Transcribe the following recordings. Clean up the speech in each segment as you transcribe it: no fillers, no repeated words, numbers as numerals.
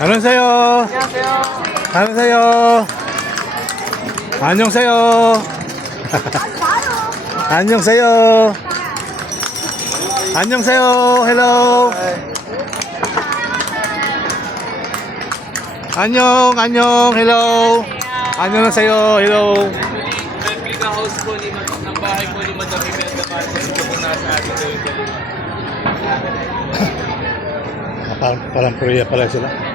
안녕하세요. 안녕하세요. 안녕하세요. 안녕하세요. 안녕하세요. Hello. 안녕. Hello. 안녕하세요. Hello. Bibig ang house po ng bahay po ni Madam Imelda Marcos po nasa atin daw yung Parang Korea pala sila.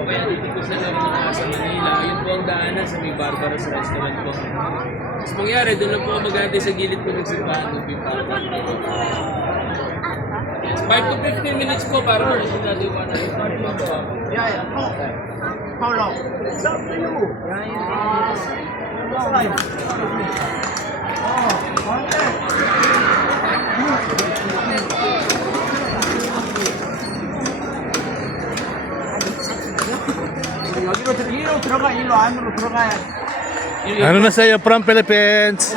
o kaya dito po sa loob ng sa Manila. Ayun po ang daanan sa may Barbaros Restaurant po. Mas mangyari, doon lang po ako mag-aantay sa gilid po ng simbahan ng Pimpanga. 5 to 15 minutes po para masunod natin yung mga sorry po po. How long? It's up to you. 여기로 들어가, 일로 안으로 들어가야. Ano na sa'yo from Philippines?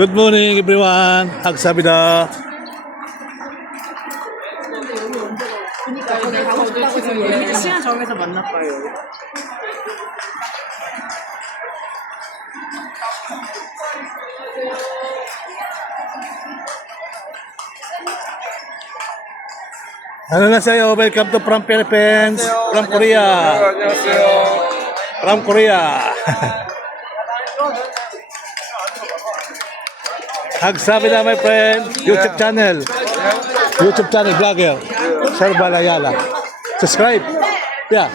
Good morning everyone. Hagsabida. 시간 정해서 만날까요? Ano na sa'yo? Welcome to from Philippines. From Korea. From Korea. Hagsabida my friend. YouTube channel. YouTube channel vlogger. Sir Balayala. Subscribe. Yeah.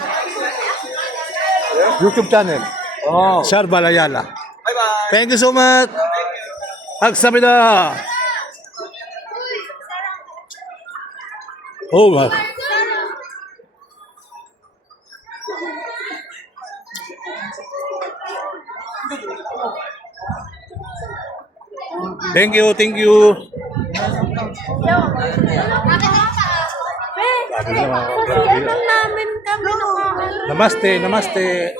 YouTube channel. Oh. Sir Balayala. Thank you so much. Hagsabida. Oh my. Thank you. Kasi namin kami nakaano. Namaste.